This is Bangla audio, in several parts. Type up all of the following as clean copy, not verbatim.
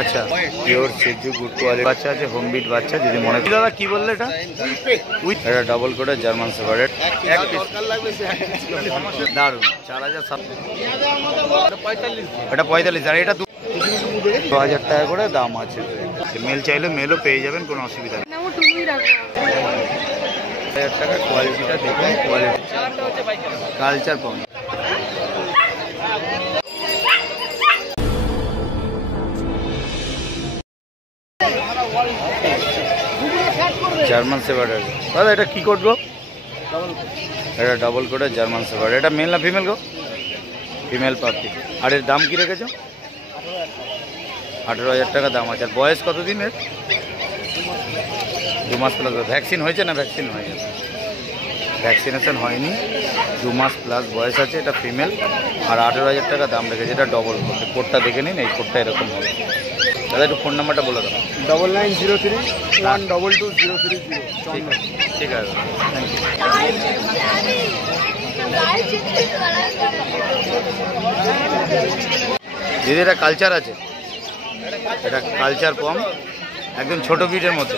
আচ্ছা, পিওর সেজু গুড কোয়ালিটি বাচ্চা আছে, হোম বিট বাচ্চা যদি মনে করি। দাদা কি বললে এটা? উইথ এটা ডাবল কোটের জার্মান শেফার্ড, দারুন। 4700, এটা 45, আর এটা 2000 টাকা করে দাম আছে। মেল চাইলে মেলও পেয়ে যাবেন, কোনো অসুবিধা নেই। 1000 টাকা কোয়ালিটিটা দেখুন, quality culture pound. German shepherd আছে দাদা, এটা কি কোট গো? এটা ডাবল কোটের জার্মান শেফার্ড। এটা মেল না ফিমেল গো? ফিমেল পাপি। আর এর দাম কি রেখেছো? 18,000 টাকা দাম আছে। আর বয়স কতদিন এর? 2 মাস প্লাস। ভ্যাকসিন হয়েছে না? ভ্যাকসিন হয়ে গেছে, ভ্যাকসিনেশন হয়নি। 2 মাস প্লাস বয়স আছে। এটা ফিমেল। আর 18,000 টাকা দাম রেখেছে। এটা ডবল কোট। কোটটা দেখে নিন, এই কোটটা এরকম হবে। দাদা একটু ফোন নাম্বারটা বলে দাও। 9903122030। ঠিক আছে, থ্যাংক ইউ। দিদি এটা কালচার আছে, এটা কালচার পম, একদম ছোট বিটের মধ্যে।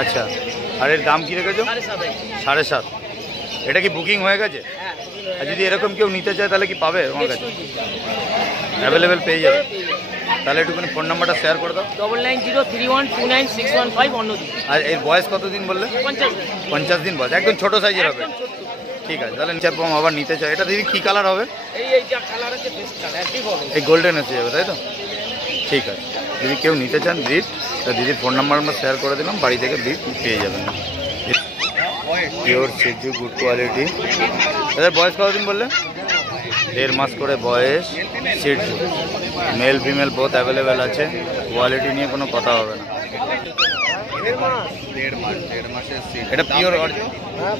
আচ্ছা, আর এর দাম কি রেখেছো? 7.5। এটা কি বুকিং হয়ে গেছে? আর যদি এরকম কেউ নিতে চায় তাহলে কি পাবে আমার কাছে? অ্যাভেলেবেল পেয়ে যাবে। তাহলে একটুখানি ফোন নাম্বারটা শেয়ার করে দাও। 9903129615 অন্যদিন। আর এর বয়স কতদিন বললে? 50 দিন বয়স, একদম ছোট সাইজের হবে। ঠিক আছে, তাহলে নিচে পম আবার নিতে চাই। এটা দিদি কি কালার হবে? এই গোল্ডেন এসে যাবে, তাই তো? ঠিক আছে, যদি কেউ নিতে চান ব্রিড, তা দিদির ফোন নাম্বার আমরা শেয়ার করে দিলাম, বাড়ি থেকে ব্রিড পেয়ে যাবেন। পিওর সেজু গুড কোয়ালিটি। এদের বয়স কতদিন বললে? 1.5 মাস করে বয়স। সেজু মেল ফিমেল বোথ অ্যাভেলেবেল আছে। কোয়ালিটি নিয়ে কোনো কথা হবে না। 1.5 মাসের সিড। এটা পিওর অরিজিনাল।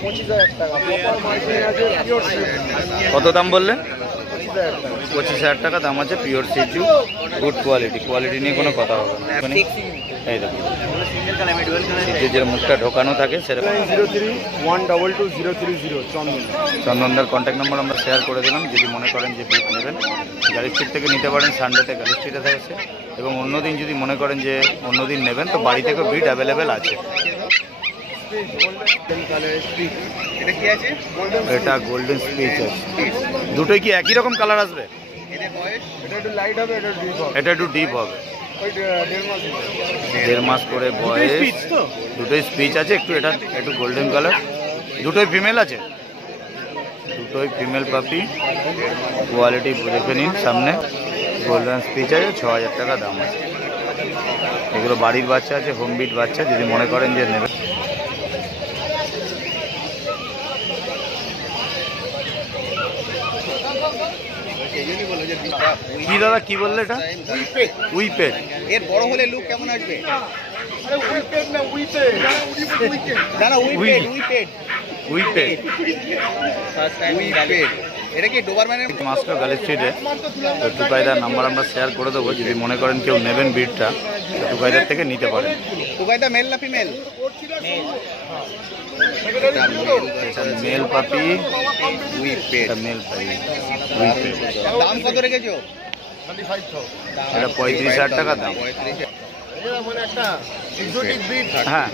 25,000 টাকা। কত দাম বললে? 25,000 টাকা দাম আছে। পিওর সেজু গুড কোয়ালিটি, কোয়ালিটি নিয়ে কোনো কথা হবে না। এই দেখুন সেজু যে মুখটা ঢোকানো থাকে সেরকম। 9903122030 চন্দনদার কন্ট্যাক্ট নাম্বার আমরা শেয়ার করে দিলাম। যদি মনে করেন যে বিট নেবেন, গাড়ি স্ট্রিট থেকে নিতে পারেন, সানডেতে গাড়ি স্ট্রিটে থাকে। এবং অন্যদিন যদি মনে করেন যে অন্যদিন নেবেন, তো বাড়ি থেকেও বিট অ্যাভেলেবেল আছে। এটা গোল্ডেন স্পিচ আছে। দুটোই কি একই রকম কালার আসবে? এটা একটু ডিপ হবে। 1.5 মাস করে বয়স। দুটোই স্পিচ আছে। একটু এটা একটু গোল্ডেন কালার। দুটোই ফিমেল আছে, দুটোই ফিমেল পাপি। কোয়ালিটি দেখে নিন সামনে। গোল্ডেন স্পিচ আছে। 6,000 টাকা দাম আছে। এগুলো বাড়ির বাচ্চা আছে, হোম বিট বাচ্চা, যদি মনে করেন যে নেবেন। কি দাদা কি বললে? এটা উইপেট। এর বড় হলে লুক কেমন আসবে? এটা কি ডোবারম্যানের মাস্টার গালি স্ট্রিটে। তো টুকাইদার নাম্বার আমরা শেয়ার করে দেবো। যদি মনে করেন কেউ নেবেন বিটটা, টুকাইদার থেকে নিতে পারেন। টুকাইদা মেল না female? Male puppy whippet. Mail puppy উইপেট। দাম কত রেখেছো? এটা 35,000 টাকা দাম। হ্যাঁ,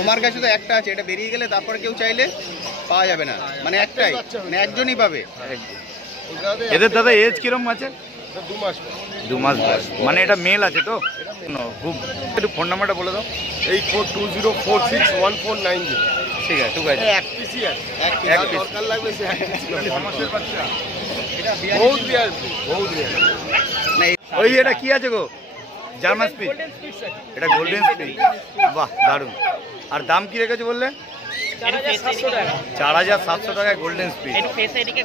তোমার কাছে তো একটা আছে, এটা বেরিয়ে গেলে তারপরে কেউ চাইলে পাওয়া যাবে না, মানে একটাই, মানে একজনই পাবে। এদের দাদা এজ কিরম আছে? 2 মাস বয়স। মানে এটা মেল আছে তো? খুব। একটু ফোন নাম্বারটা বলে দাও। 8420461490। ঠিক আছে, ঠিক আছে। এক পিসি আছে, এক পিস দরকার লাগবে। সে সমস্যার বাচ্চা বহুত রিয়ার, বহুত রিয়ার। ওই এটা কি আছে গো? German spitz. এটা গোল্ডেন স্পিচ। বাহ, দারুণ। আর দাম কি রেখেছে বললে? 4,700 টাকায় গোল্ডেন স্পিচ।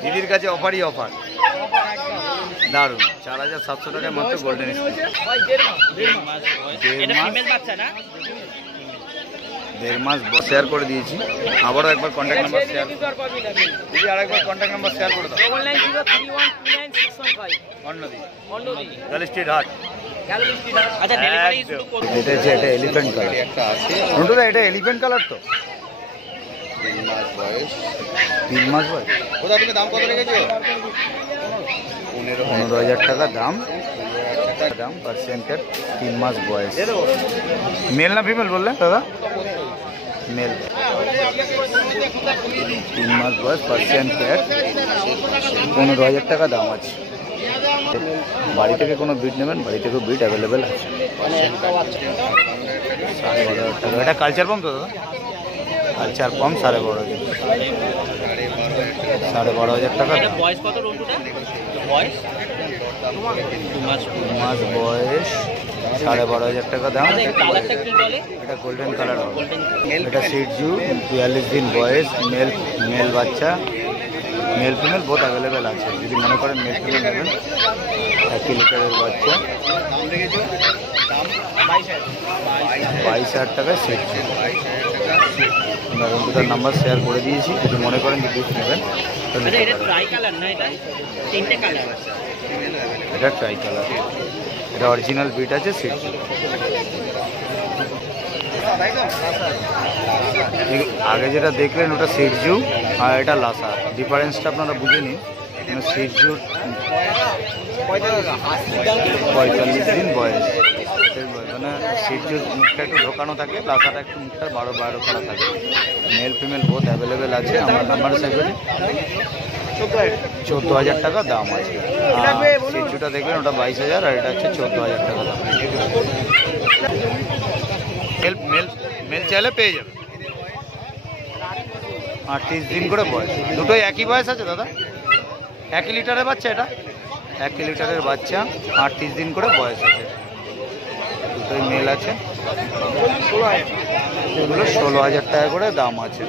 দিদির কাছে অফারই অফার। দারুণ। 4,700 টাকায় মাত্র গোল্ডেন স্পিচ। 1.5 মাস শেয়ার করে দিয়েছি। আবারও একবার কন্ট্যাক্ট নাম্বার শেয়ার। দিদি আরেকবার কন্ট্যাক্ট নাম্বার শেয়ার করে দাও। 9903122965 অন্যদিন গালি স্ট্রিট হাট। আচ্ছা, এটা হচ্ছে এটা এলিফ্যান্ট কালার। একটা আছে, এটা এলিফ্যান্ট কালার তো। 3 মাস বয়স। 3 মাস বয়স। ওটা তুমি দাম কত রেখেছো? 15,000 টাকা দাম। দাম পার্সেন্টের 3 মাস বয়স। মেল না ফিমেল বললে দাদা? মেল। 3 মাস বয়স, পার্সেন্টের 15,000 টাকা দাম আছে। বাড়ি থেকে কোনো বিট নেবেন, বাড়ি থেকেও বিট অ্যাভেলেবেল আছে। 12,500 টাকা। এটা কালচার পাম্প তো দাদা? Culture pump 12,500। 12,500 টাকা। বয়স কত রন্টুটা? বয়স 2 মাস। 2 মাস বয়স, 12,500 টাকা দাম। কালারটা কি বলে? এটা গোল্ডেন কালার হবে। এটা সিটজু, 42 দিন বয়স, মেল বাচ্চা। মেল ফিমেল বোথ অ্যাভেলেবেল আছে। যদি মনে করেন মেল ফিমেল নেবেন, 1 লিটারের বাচ্চা, 22,000 টাকায় সিটজু। রন্টুদার নাম্বার শেয়ার করে দিয়েছি, যদি মনে করেন যে বিট নেবেন। এটা ট্রাই কালার না? এটা 3টে কালার। এটা ট্রাই কালার, এটা অরিজিনাল বিট আছে সিটজু। আগে যেটা দেখলেন ওটা সিটজু আর এটা লাসা। ডিফারেন্সটা আপনারা বুঝে নিন। সিটজুর 45 দিন বয়স, মানে সিটজুর মুখটা একটু ঢোকানো থাকে, লাসাটা একটু মুখটা বারো করা থাকে। মেল ফিমেল বোথ অ্যাভেলেবেল আছে। আমার নাম্বার সেভ করে 14,000 টাকা দাম আছে। সিটজুটা দেখবেন ওটা 22,000 আর এটা হচ্ছে 14,000 টাকা দাম। মেল চাইলে পেয়ে যাবে। 38 দিন করে বয়স। দুটোই একই বয়স আছে দাদা? 1 লিটারের বাচ্চা। এটা 1 লিটারের বাচ্চা, 38 দিন করে বয়স আছে। দুটোই মেল আছে। এগুলো 16,000 টাকা করে দাম আছে।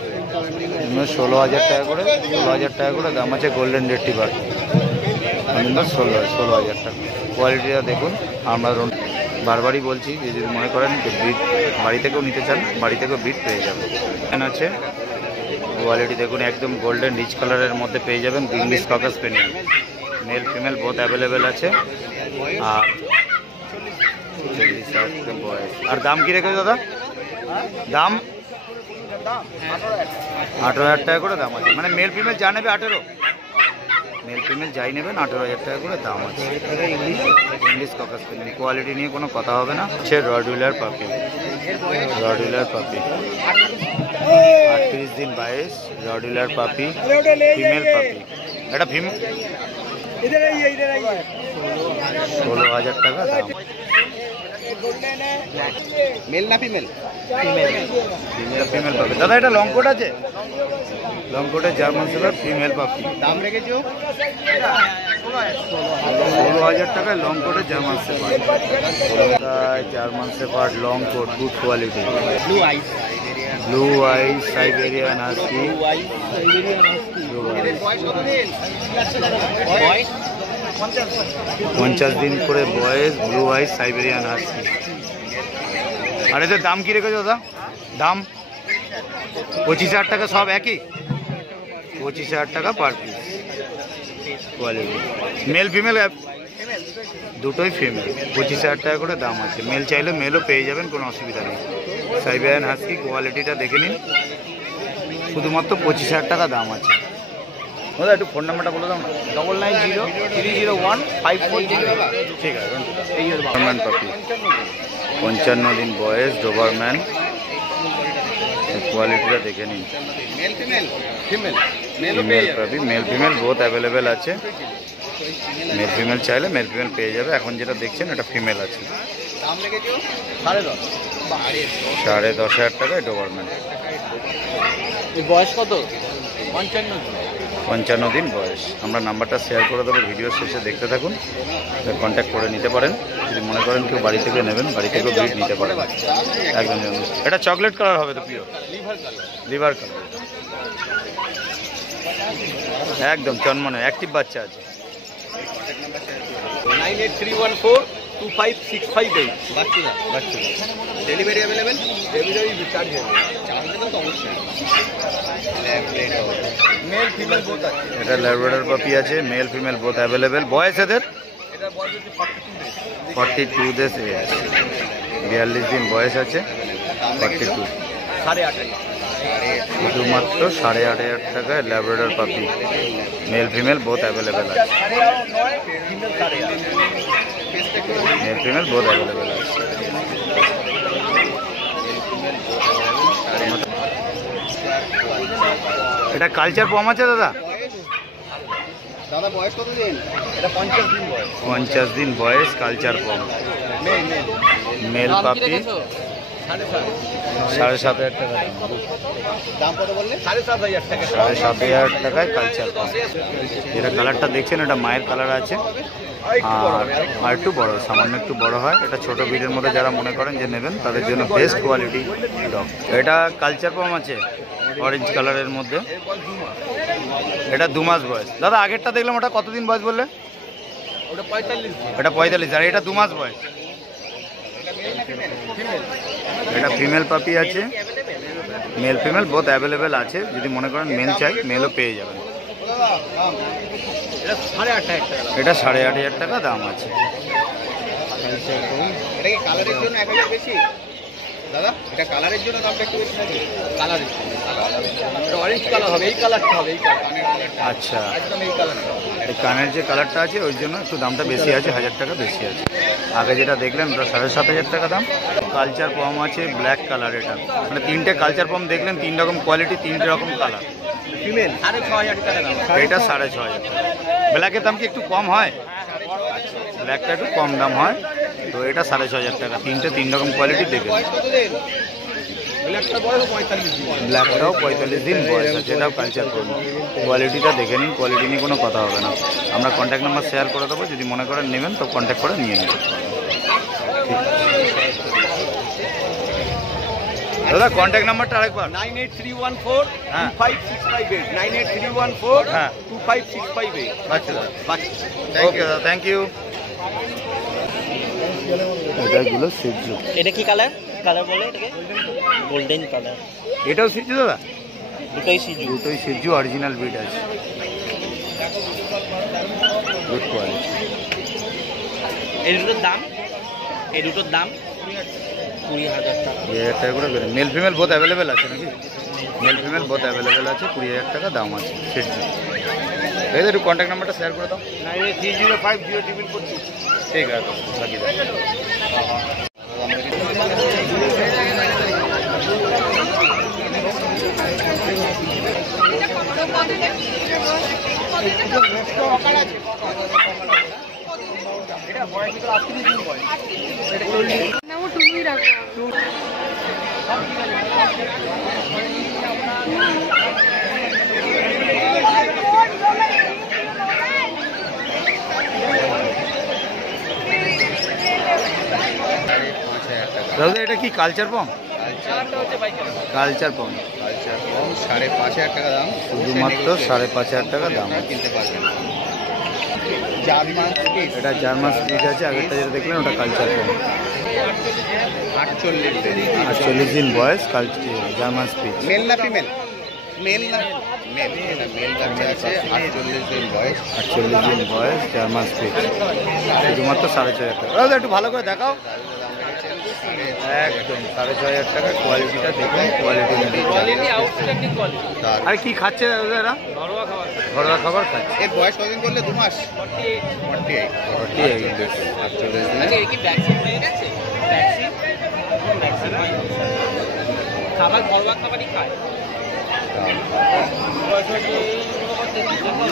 16,000 টাকা করে, 16,000 টাকা করে দাম আছে। গোল্ডেন রেট্রিভার 16,000 টাকা। কোয়ালিটিটা দেখুন। আমরা বারবারই বলছি যে যদি মনে করেন যে বিট বাড়ি থেকেও নিতে চান, বাড়ি থেকেও বিট পেয়ে যাবেন। আছে কোয়ালিটি দেখুন, একদম গোল্ডেন রিচ কালারের মধ্যে পেয়ে যাবেন। English caucus স্পেনিয়াল, mail female both available আছে। আর 40,000 বয়স। আর দাম কী রেখেছে দাদা? দাম 18,000 টাকা করে দাম আছে। মানে মেল ফিমেল যা নেবে 18, মেল ফিমেল যাই নেবেন 18,000 টাকা করে দাম আছে। ইংলিশ ককাস স্পেনিয়াল, কোয়ালিটি নিয়ে কোনো কথা হবে না। হচ্ছে রডউইলার পাপি। রডউইলার পাপি 38 দিন বয়স, রডউইলার পাপি, ফিমেল পাপি। এটা 16,000 টাকা দাম। মেল না ফিমেল? ফিমেল পাপি দাদা। এটা লং কোট আছে, লং কোটের জার্মান শেফার্ড ফিমেল পাপি। দাম রেখেছো 16,000 টাকায় লং কোটের German shepherd. German shepherd long coat, good quality. Blue eyes, blue eyes Siberian husky. বয়স 50 দিন করে বয়স, ব্লু আইস সাইবেরিয়ান হাস্কি। আর এদের দাম কী রেখেছো দাদা? দাম 25,000 টাকা। সব একই 25,000 টাকা per piece. Quality male female দুটোই ফিমেল। 25,000 টাকা করে দাম আছে। মেল চাইলে মেলও পেয়ে যাবেন, কোনো অসুবিধা নেই। সাইবেরিয়ান হাস্কি কোয়ালিটিটা দেখে নিন। শুধুমাত্র 25,000 টাকা দাম আছে। দাদা একটু ফোন নাম্বারটা বলে দাও না। 9903015400। ঠিক আছে। ডোবারম্যান পাপি, 55 দিন বয়স, ডোবারম্যান। কোয়ালিটিটা দেখে নিন। Male female? ফিমেল ফিমেল পাপি, মেল ফিমেল বোথ অ্যাভেলেবেল আছে। মেল ফিমেল চাইলে মেল ফিমেল পেয়ে যাবে। এখন যেটা দেখছেন এটা ফিমেল আছে। দাম রেখেছো 10,500 টাকায় ডোবারম্যান। বয়স কত? 55 দিন বয়স। আমরা নাম্বারটা শেয়ার করে দেবো, ভিডিও শেষে দেখতে থাকুন, কন্ট্যাক্ট করে নিতে পারেন। যদি মনে করেন কেউ বাড়ি থেকে নেবেন, বাড়ি থেকেও ব্রিড নিতে পারেন। একদম। এটা চকলেট কালার হবে তো? পিওর লিভার কালার, একদম চনমনে অ্যাক্টিভ বাচ্চা আছে। 9831425658। বাচ্চা ডেলিভারি অ্যাভেলেবেল? ডেলিভারি চার্জ হবে। তো অবশ্যই। মেল ফিমেল বোথ আছে। এটা ল্যাব্রাডর পাপি আছে, মেল ফিমেল বোথ অ্যাভেলেবেল। বয়স এদের এটা বয়স হচ্ছে 42 ডেজ এজ। 42 দিন বয়স আছে। 42 8,500। শুধুমাত্র 8,500 টাকায় ল্যাব্রাডর পাপি, মেল ফিমেল বোথ অ্যাভেলেবেল আছে। মেল ফিমেল বোথ অ্যাভেলেবেল আছে। এটা কালচার পম আছে দাদা? দাদা বয়স কত দিন? এটা 50 দিন বয়স। 50 দিন বয়স, কালচার পম, মেল পাপি, 7,500 টাকা দাম কত বললে? 7,500 টাকা। 7,500 টাকায় কালচার পম। যেটা কালারটা দেখছেন এটা মায়ের কালার আছে, আর একটু বড়, সামান্য একটু বড় হয়। এটা ছোট ব্রিডের মধ্যে যারা মনে করেন যে নেবেন তাদের জন্য বেস্ট কোয়ালিটি ডগ। এটা কালচার পম আছে অরেঞ্জ কালারের মধ্যে, এটা 2 মাস বয়স। দাদা আগেরটা দেখলাম ওটা কতদিন বয়স বললে? ওটা 45 দিন। এটা 45, আর এটা 2 মাস বয়স। এটা ফিমেল পাপি আছে, মেল ফিমেল বোথ অ্যাভেলেবেল আছে। যদি মনে করেন মেল চাই মেলও পেয়ে যাবেন। এটা 8,500 টাকা। এটা 8,500 টাকা দাম আছে। এটা কি কালারের জন্য এক হাজার বেশি দাদা? এটা কালারের জন্য দামটা একটু বেশি থাকে? কালার এটা অরেঞ্জ কালার হবে, এই কালারটা হবে, এই কালার। আচ্ছা, একদম এই কালারটা। এই কানের যে কালারটা আছে ওই জন্য একটু দামটা বেশি আছে, 1,000 টাকা বেশি আছে। আগে যেটা দেখলেন ওটা 7,500 টাকা দাম। কালচার পম আছে ব্ল্যাক কালার, এটা মানে 3টে কালচার পম দেখলেন, 3 রকম কোয়ালিটি, 3 রকম কালার। ফিমেল 6,500 টাকা দাম। এটা 6,500 টাকা। ব্ল্যাকের দাম কি একটু কম হয়? ব্ল্যাকটা একটু কম দাম হয়, তো এটা 6,500 টাকা। 3 রকম কোয়ালিটি দেখবেন। বয়স কত দিন? ব্ল্যাকটার বয়স 45 দিন। ব্ল্যাকটাও 45 দিন বয়স আছে, এটাও কালচার পম। কোয়ালিটিটা দেখে নিন, কোয়ালিটি নিয়ে কোনো কথা হবে না। আমরা কন্ট্যাক্ট নাম্বার শেয়ার করে দেবো, যদি মনে করেন নেবেন তো কন্ট্যাক্ট করে নিয়ে নেবেন। দাদা কন্ট্যাক্ট নাম্বারটা আরেকবার। 98314 হ্যাঁ। 25658 98314 হ্যাঁ। 25658। আচ্ছা দাদা, বাস। ওকে দাদা, থ্যাংক ইউ। এটাগুলো সিজু। এটা কি কালার? কালার বলে এটাকে গোল্ডেন কালার। এটাও সিজু দাদা? দুটোই সিজু। দুটোই সিজু, অরিজিনাল ব্রিড আছে, গুড কোয়ালিটি। এই দুটোর দাম? এই দুটোর দাম 20,000 টাকা। 20,000 টাকা করে বেরোয়। মেল ফিমেল বোথ অ্যাভেলেবেল আছে নাকি? মেল ফিমেল বোথ অ্যাভেলেবেল আছে, 20,000 টাকা দাম আছে সিজু। এই একটু কন্ট্যাক্ট নাম্বারটা শেয়ার করে দাও। 983050244। ঠিক আছে, বাকি দাও। না ও টুনুই রাখবো। দাদা এটা কি কালচার পম? কালচার পম, কালচার পম 5,500 টাকা দাম। শুধুমাত্র 5,500 টাকা দাম। কিনতে পারবেন। জার্মান স্পিচ এটা জার্মান স্পিচ আছে, আগেরটা যেটা দেখলেন ওটা কালচার পম। 48 দিন। 48 দিন বয়স, জার্মান স্পিচ। মেল না ফিমেল? মেল না মেল। এটা মেল বাচ্চা আছে, 48 দিন বয়স। 48 দিন বয়স, জার্মান স্পিচ, শুধুমাত্র 4,500 টাকা। দাদা একটু ভালো করে দেখাও। একদম 6,500 টাকা। কোয়ালিটিটা দেখুন, কোয়ালিটি আউটস্ট্যান্ডিং কোয়ালিটি। আর কি খাচ্ছে দাদা এরা? ঘরোয়া খাবার। ঘরোয়া খাবার খাচ্ছে। এর বয়স কতদিন বললে? 2 মাস। 48 48 দিন। 48 আচ্ছা, দিনে এই কি ভ্যাকসিন হয়ে গেছে? ভ্যাকসিন হয়। খাবার ঘরোয়া খাবারই খায়।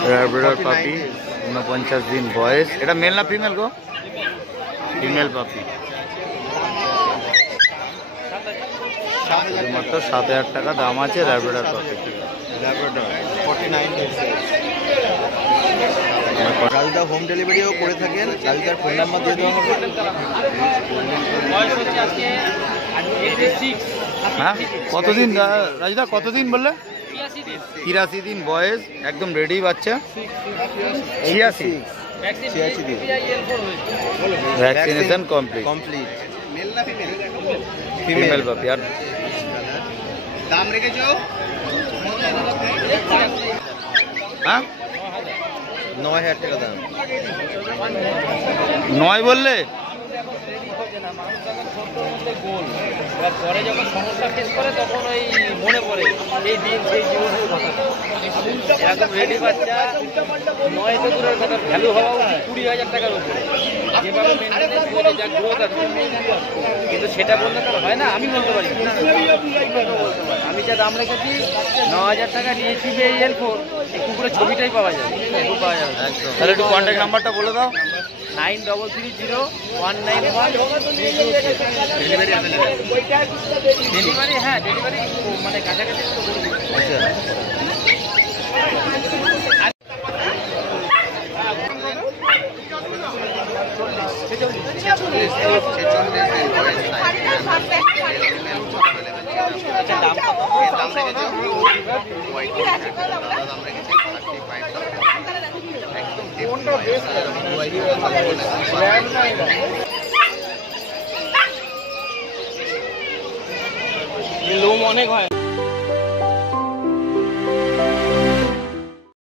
ল্যাব্রাডর পাপি, 49 দিন বয়স। এটা মেল না ফিমেল গো? ফিমেল পাপি, শুধুমাত্র 7,000 টাকা দাম আছে ল্যাব্রাডর পাপি। Labrador 49 days. কালদা হোম ডেলিভারিও করে থাকেন। কালদার ফোন নাম্বার দিয়ে দেওয়া হবে। বয়স হচ্ছে আজকে 86। হ্যাঁ, কতদিন রাজদা, কতদিন বললে? 83 দিন। 83 দিন বয়স, একদম রেডি বাচ্চা। 86 ভ্যাকসিন 86 দিন। হয়েছে। Vaccination complete. কমপ্লিট। মেল না ফিমেল? ফিমেল পাপি। আর দাম রেখেছো? হ্যাঁ 9,000 টাকা দাম। 9 বললে? বোঝে না, মানুষ যখন ছোট্টর মধ্যে গোল, এবার পরে যখন সমস্যা ফেস করে তখন ওই মনে পড়ে এই দিন সেই জীবনের কথা। এরকম রেডি বাচ্চা 9 তো দূরের কথা, ভ্যালু হওয়া উচিত 20,000 টাকার উপরে, যেভাবে মেনটেনেন্স করে যা গ্রোথ আছে, কিন্তু সেটা বললে তো হয় না। আমি বলতে পারি না, আমি যা দাম রেখেছি 9,000 টাকা নিয়েছি L4, এই কুকুরের ছবিটাই পাওয়া যায়, কুকুর পাওয়া যাবে। তাহলে একটু কন্ট্যাক্ট নাম্বারটা বলে দাও। 9330-191-323। ডেলিভারি, হ্যাঁ ডেলিভারি মানে কাছাকাছি তো করে দিচ্ছি। আচ্ছা, আচ্ছা, দাম কত? লোম অনেক হয়।